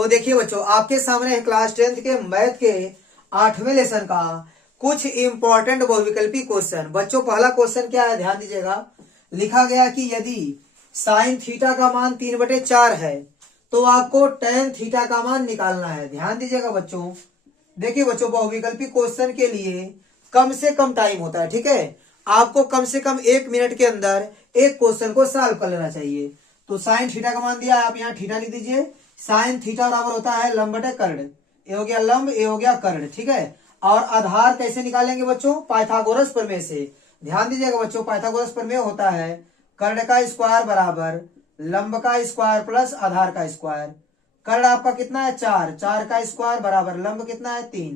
तो देखिए बच्चों, आपके सामने है क्लास 10th के मैथ के 8वें लेसन का कुछ इंपॉर्टेंट बहुविकल्पी क्वेश्चन। बच्चों पहला क्वेश्चन क्या है, ध्यान दीजिएगा। लिखा गया कि यदि साइन थीटा का मान 3/4 है तो आपको टेन थीटा का मान निकालना है। ध्यान दीजिएगा बच्चों। देखिए बच्चों, बहुविकल्पी क्वेश्चन के लिए कम से कम टाइम होता है, ठीक है। आपको कम से कम 1 मिनट के अंदर एक क्वेश्चन को सॉल्व कर लेना चाहिए। तो साइन थीटा का मान दिया है, आप यहाँ थीटा लिख दीजिए। साइन थीटा बराबर होता है लंब बटे कर्ण। ये हो गया लंब, ये हो गया कर्ण, ठीक है। और आधार कैसे निकालेंगे बच्चों? पाइथागोरस प्रमेय से। ध्यान दीजिएगा बच्चों, पाइथागोरस प्रमेय होता है कर्ण का स्क्वायर बराबर लंब का स्क्वायर प्लस आधार का स्क्वायर। कर्ण आपका कितना है 4, 4 का स्क्वायर बराबर लंब कितना है 3,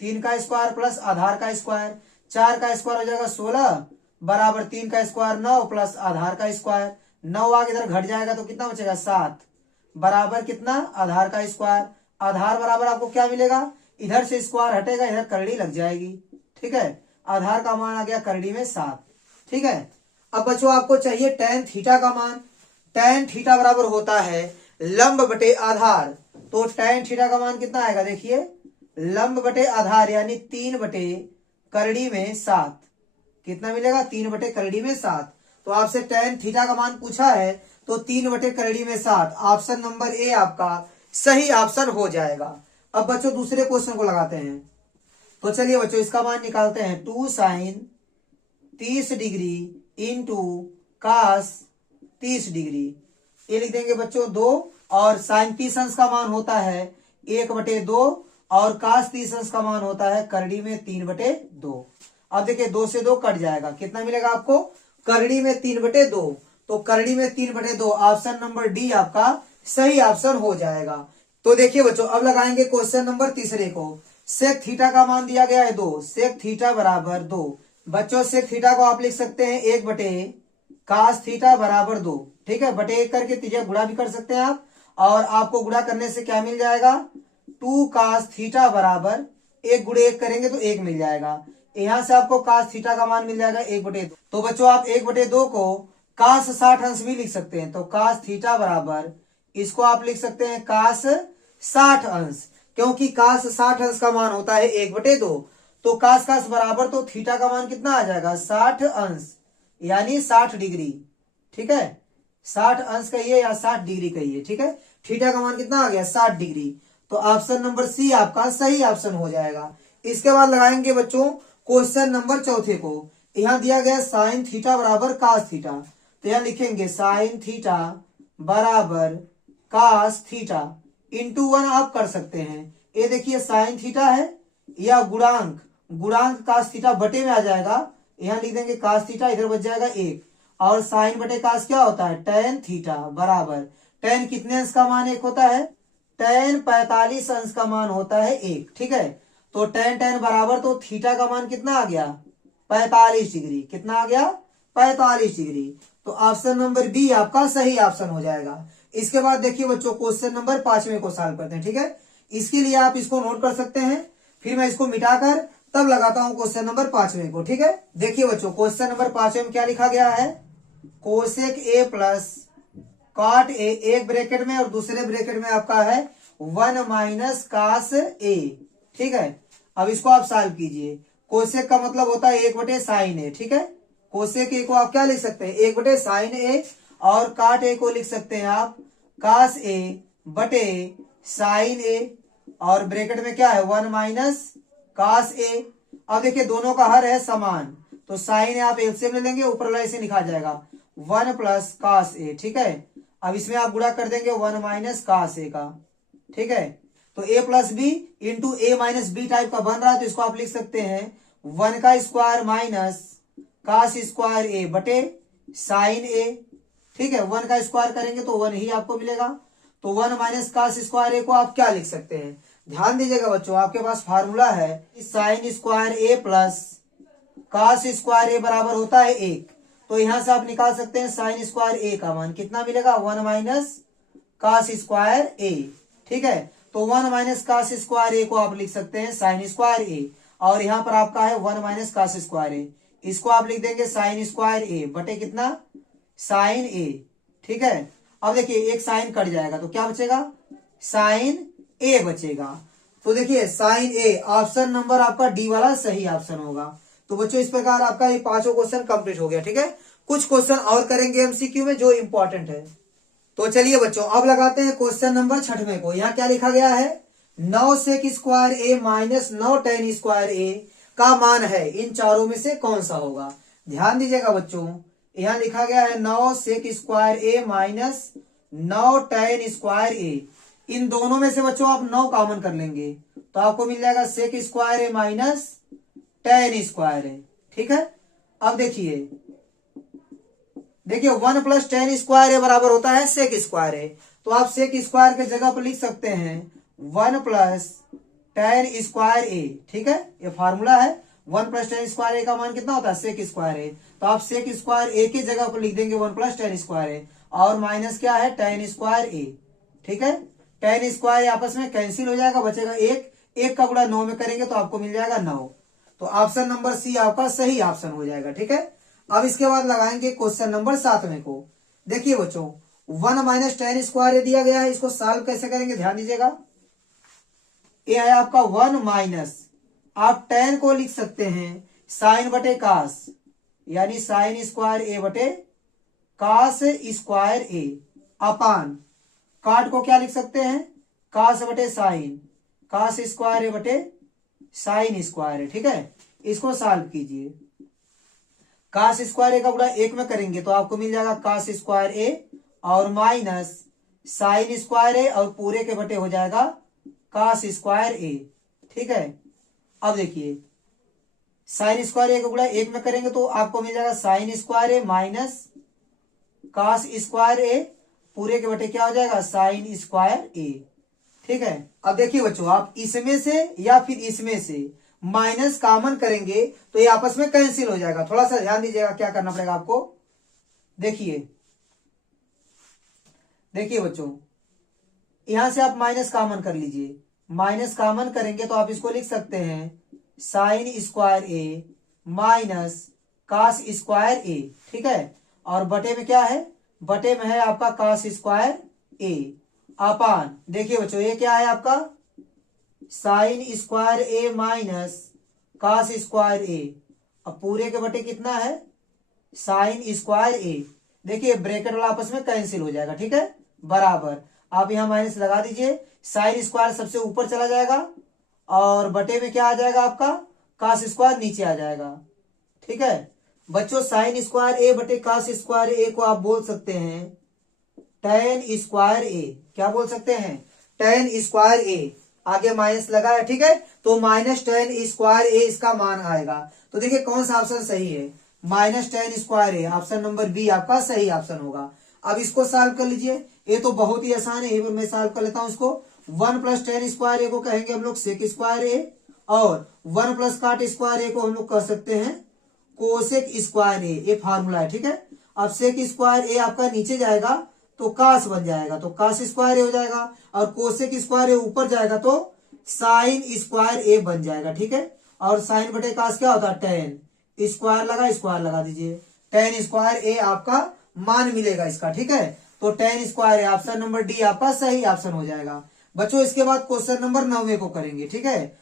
3 का स्क्वायर प्लस आधार का स्क्वायर। 4 का स्क्वायर हो जाएगा 16 बराबर 3 का स्क्वायर 9 प्लस आधार का स्क्वायर। 9 आगे इधर घट जाएगा तो कितना बचेगा 7 बराबर कितना आधार का स्क्वायर। आधार बराबर आपको क्या मिलेगा, इधर से स्क्वायर हटेगा, इधर करड़ी लग जाएगी, ठीक है। आधार का मान आ गया करड़ी में 7, ठीक है। अब बच्चों आपको चाहिए टेन थीटा का मान। टेन थीटा बराबर होता है लंब बटे आधार। तो टेन थीटा का मान कितना आएगा, देखिए लंब बटे आधार यानी 3 बटे करड़ी में 7। कितना मिलेगा 3 बटे करड़ी में 7। तो आपसे टेन थीटा का मान पूछा है तो 3 बटे करड़ी में 7, ऑप्शन नंबर ए आपका सही ऑप्शन हो जाएगा। अब बच्चों दूसरे क्वेश्चन को लगाते हैं। तो चलिए बच्चों इसका मान निकालते हैं। 2 sine 30 degree into cos 30 degree, ये लिख देंगे बच्चों 2। और साइन 30 अंश का मान होता है 1/2 और कास 30 अंश का मान होता है करड़ी में 3/2। अब देखिए 2 से 2 कट जाएगा, कितना मिलेगा आपको करड़ी में 3/2। तो करड़ी में 3/2 ऑप्शन नंबर डी आपका सही ऑप्शन हो जाएगा। तो देखिए बच्चों अब लगाएंगे क्वेश्चन नंबर तीसरे को। सेक थीटा का मान दिया गया है 2, सेक थीटा बराबर 2। बच्चों सेक थीटा को आप लिख सकते हैं 1/कास थीटा बराबर 2, ठीक है। बटे 1 करके तीजा गुणा भी कर सकते हैं आप, और आपको गुणा करने से क्या मिल जाएगा 2 कास थीटा बराबर 1 गुणे 1 करेंगे तो 1 मिल जाएगा। यहां से आपको कास थीटा का मान मिल जाएगा 1/2। तो बच्चों आप 1/2 को कास 60 अंश भी लिख सकते हैं। तो कास थीटा बराबर इसको आप लिख सकते हैं कास 60 अंश, क्योंकि कास 60 अंश का मान होता है 1/2। तो कास कास बराबर तो थीटा का मान कितना आ जाएगा 60 अंश यानी 60 डिग्री, ठीक है। 60 अंश कहिए या 60 डिग्री कहिए, ठीक है। थीटा का मान कितना आ गया 60 डिग्री। तो ऑप्शन नंबर सी आपका सही ऑप्शन हो जाएगा। इसके बाद लगाएंगे बच्चों क्वेश्चन नंबर चौथे को। यहां दिया गया साइन थीटा बराबर कास थीटा। तो यहां लिखेंगे साइन थीटा बराबर कास थीटा इंटू 1 आप कर सकते हैं। ये देखिए साइन थीटा है या गुणांक, गुणांक कास थीटा बटे में आ जाएगा। यहां लिख देंगे कास थीटा, इधर बच जाएगा 1। और साइन बटे कास क्या होता है टेन थीटा बराबर टेन कितने अंश का मान 1 होता है, टेन 45 अंश का मान होता है 1, ठीक है। तो टेन टेन बराबर तो थीटा का मान कितना आ गया 45 डिग्री। कितना आ गया 45 डिग्री। तो ऑप्शन नंबर बी आपका सही ऑप्शन हो जाएगा। इसके बाद देखिए बच्चों क्वेश्चन नंबर 5वें को सॉल्व करते हैं, ठीक है। इसके लिए आप इसको नोट कर सकते हैं, फिर मैं इसको मिटाकर तब लगाता हूं क्वेश्चन नंबर 5वें को, ठीक है। देखिए बच्चों क्वेश्चन नंबर 5वें में क्या लिखा गया है, cosec A plus cot A, एक ब्रैकेट में और दूसरे ब्रैकेट में आपका है 1 माइनस कास ए, ठीक है। अब इसको आप सॉल्व कीजिए। कोसेक का मतलब होता है 1/साइन ए, ठीक है। कोसेक ए को आप क्या लिख सकते हैं 1/साइन ए, और काट ए को लिख सकते हैं आप कास ए बटे साइन ए, और ब्रैकेट में क्या है 1 माइनस कास ए। अब देखिए दोनों का हर है समान, तो साइन ए आप एलसीएम ले लेंगे, ऊपर वाला ऐसे लिखा जाएगा 1 प्लस कास ए, ठीक है। अब इसमें आप गुणा कर देंगे 1 माइनस कास ए का, ठीक है। तो ए प्लस बी इंटू ए माइनस बी टाइप का बन रहा है, तो इसको आप लिख सकते हैं 1 का स्क्वायर माइनस कास स्क्वायर ए बटे साइन ए, ठीक है। 1 का स्क्वायर करेंगे तो 1 ही आपको मिलेगा। तो 1 माइनस कास स्क्वायर ए को आप क्या लिख सकते हैं, ध्यान दीजिएगा बच्चों आपके पास फार्मूला है साइन स्क्वायर ए प्लस कास स्क्वायर ए बराबर होता है 1। तो यहां से आप निकाल सकते हैं साइन स्क्वायर ए का मान कितना मिलेगा 1 माइनस कास स्क्वायर ए, ठीक है। तो 1 माइनस कास स्क्वायर ए को आप लिख सकते हैं साइन स्क्वायर ए, और यहां पर आपका है 1 माइनस कास स्क्वायर ए, इसको आप लिख देंगे साइन स्क्वायर ए बटे कितना साइन ए, ठीक है। अब देखिए एक साइन कट जाएगा तो क्या बचेगा साइन ए बचेगा। तो देखिए साइन ए, ऑप्शन नंबर आपका डी वाला सही ऑप्शन होगा। तो बच्चों इस प्रकार आपका ये पांचों क्वेश्चन कंप्लीट हो गया। ठीक है, कुछ क्वेश्चन और करेंगे एमसीक्यू में जो इंपॉर्टेंट है। तो चलिए बच्चों अब लगाते हैं क्वेश्चन नंबर 6वें को। यहाँ क्या लिखा गया है, 9 सेक स्क्वायर ए माइनस 9 टेन स्क्वायर ए का मान है, इन चारों में से कौन सा होगा। ध्यान दीजिएगा बच्चों, यहाँ लिखा गया है 9 सेक स्क्वायर ए माइनस 9 टेन स्क्वायर ए। इन दोनों में से बच्चों आप 9 कॉमन कर लेंगे तो आपको मिल जाएगा सेक स्क्वायर ए माइनस टेन स्क्वायर ए। ठीक है, अब देखिए 1 प्लस टेन स्क्वायर ए बराबर होता है सेक स्क्वायर ए। तो आप सेक स्क्वायर के जगह पर लिख सकते हैं 1 प्लस टेन स्क्वायर ए। ठीक है, ये फार्मूला है। 1 प्लस टेन स्क्वायर ए का मान कितना होता है, सेक स्क्वायर ए। तो आप सेक स्क्वायर ए की जगह पर लिख देंगे 1 प्लस टेन स्क्वायर ए, और माइनस क्या है, टेन स्क्वायर ए। ठीक है, टेन स्क्वायर आपस में कैंसिल हो जाएगा, बचेगा एक का गुणा 9 में करेंगे तो आपको मिल जाएगा 9। तो ऑप्शन नंबर सी आपका सही ऑप्शन हो जाएगा। ठीक है, अब इसके बाद लगाएंगे क्वेश्चन नंबर 7वें को। देखिए बच्चों 1 माइनस टेन स्क्वायर दिया गया है, इसको सॉल्व कैसे करेंगे ध्यान दीजिएगा। ये है आपका 1 माइनस, आप टेन को लिख सकते हैं साइन बटे कास, यानी साइन स्क्वायर ए बटे कास स्क्वायर ए, अपान काट को क्या लिख सकते हैं, कास बटे साइन, कास स्क्वायर ए बटे साइन स्क्वायर ए। ठीक है, इसको सॉल्व कीजिए। कास स्क्वायर ए का गुणा 1 में करेंगे तो आपको मिल जाएगा कास स्क्वायर ए, और माइनस साइन स्क्वायर ए, और पूरे के बटे हो जाएगा कास स्क्वायर ए। ठीक है, अब देखिए साइन स्क्वायर ए का गुणा 1 में करेंगे तो आपको मिल जाएगा साइन स्क्वायर ए माइनस कास स्क्वायर ए, पूरे के बटे क्या हो जाएगा, साइन स्क्वायर ए। ठीक है, अब देखिए बच्चों आप इसमें से या फिर इसमें से माइनस कॉमन करेंगे तो ये आपस में कैंसिल हो जाएगा। थोड़ा सा ध्यान दीजिएगा क्या करना पड़ेगा आपको। देखिए बच्चों यहां से आप माइनस कॉमन कर लीजिए। माइनस कॉमन करेंगे तो आप इसको लिख सकते हैं साइन स्क्वायर ए माइनस कास स्क्वायर ए। ठीक है, और बटे में क्या है, बटे में है आपका कास स्क्वायर ए, अपान देखिए बच्चों ये क्या है आपका साइन स्क्वायर ए माइनस कास स्क्वायर ए, अब पूरे के बटे कितना है, साइन स्क्वायर ए। देखिए ब्रैकेट वाला आपस में कैंसिल हो जाएगा। ठीक है, बराबर आप यहां माइनस लगा दीजिए, साइन स्क्वायर सबसे ऊपर चला जाएगा और बटे में क्या आ जाएगा आपका कास स्क्वायर नीचे आ जाएगा। ठीक है बच्चों, साइन स्क्वायर ए बटे कास स्क्वायर ए को आप बोल सकते हैं टेन स्क्वायर ए। क्या बोल सकते हैं, टेन स्क्वायर ए। आगे माइनस लगा है। ठीक है, तो माइनस टेन स्क्वायर ए इसका मान आएगा। तो देखिए कौन सा ऑप्शन सही है, माइनस टेन स्क्वायर ए, ऑप्शन नंबर बी आपका सही ऑप्शन होगा। अब इसको सॉल्व कर लीजिए, ये तो बहुत ही आसान है, यही पर मैं सॉल्व कर लेता हूं इसको। 1 प्लस टेन स्क्वायर ए को कहेंगे हम लोग सेक स्क्वायर ए, और 1 प्लस काट स्क्वायर ए को हम लोग कह सकते हैं कोसेक स्क्वायर ए, ये फार्मूला है। ठीक है, अब सेक स्क्वायर ए आपका नीचे जाएगा तो कास बन जाएगा, तो कास स्क्वायर ए हो जाएगा, और कोसेक स्क्वायर ए ऊपर जाएगा तो साइन स्क्वायर ए बन जाएगा। ठीक है, और साइन बटे कास क्या होता है, टेन स्क्वायर लगा दीजिए, टेन स्क्वायर ए आपका मान मिलेगा इसका। ठीक है, तो टेन स्क्वायर ए, ऑप्शन नंबर डी आपका सही ऑप्शन हो जाएगा। बच्चों इसके बाद क्वेश्चन नंबर 9 को करेंगे। ठीक है,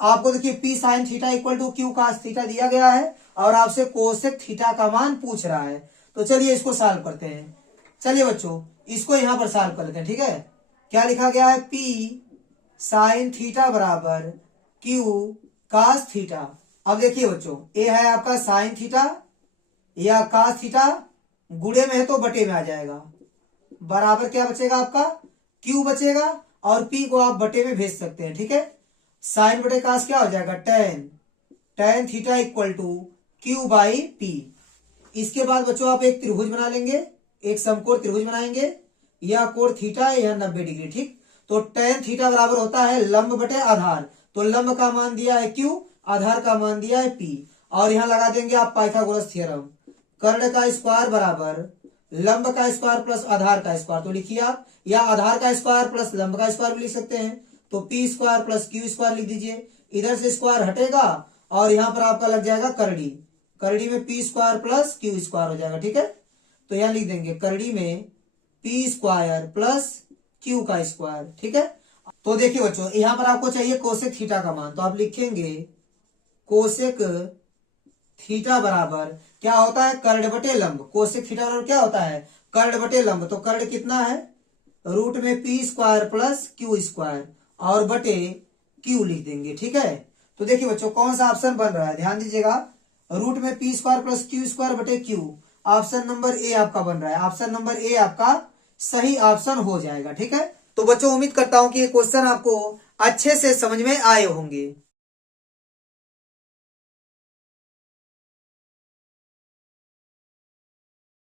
आपको देखिए P sine theta equal to Q cos theta दिया गया है और आपसे कोसेक थीटा का मान पूछ रहा है। तो चलिए इसको सॉल्व करते हैं। चलिए बच्चों इसको यहां पर सॉल्व कर लेते हैं। ठीक है, क्या लिखा गया है, पी साइन थीटा बराबर क्यू कास थीटा। अब देखिए बच्चों ये है आपका साइन थीटा या कास थीटा, गुणे में है तो बटे में आ जाएगा, बराबर क्या बचेगा आपका क्यू बचेगा, और पी को आप बटे में भेज सकते हैं। ठीक है, साइन बटे कास क्या हो जाएगा, tan theta equal to Q by P. इसके बाद बच्चों आप एक त्रिभुज बना लेंगे, एक समकोण त्रिभुज बनाएंगे, यह कोण थीटा है, यह 90 डिग्री। ठीक, तो टेन थीटा बराबर होता है लंब बटे आधार, तो लंब का मान दिया है क्यू, आधार का मान दिया है पी, और यहां लगा देंगे आप पाइथागोरस थ्योरम, कर्ण का स्क्वायर बराबर लंब का स्क्वायर प्लस आधार का स्क्वायर। तो लिखिए आप, या आधार का स्क्वायर प्लस लंब का स्क्वायर भी लिख सकते हैं, तो P square plus Q square लिख दीजिए, इधर से स्क्वायर हटेगा और यहां पर आपका लग जाएगा करड़ी, करड़ी में P square plus Q square हो जाएगा। ठीक है, तो यहां लिख देंगे करड़ी में पी स्क्वायर प्लस क्यू का स्क्वायर। ठीक है, तो देखिए बच्चों यहाँ पर आपको चाहिए कोसेक थीटा का मान, तो आप लिखेंगे कोसेक थीटा बराबर क्या होता है, कर्ण बटे लंब। कोसेक थीटा बराबर क्या होता है, कर्ण बटे लंब। तो कर्ण कितना है, रूट में P square plus Q square और बटे क्यू लिख देंगे। ठीक है, तो देखिए बच्चों कौन सा ऑप्शन बन रहा है, ध्यान दीजिएगा, रूट में P square plus Q square बटे क्यू, ऑप्शन नंबर ए आपका बन रहा है। ऑप्शन नंबर ए आपका सही ऑप्शन हो जाएगा। ठीक है, तो बच्चों उम्मीद करता हूं कि ये क्वेश्चन आपको अच्छे से समझ में आए होंगे।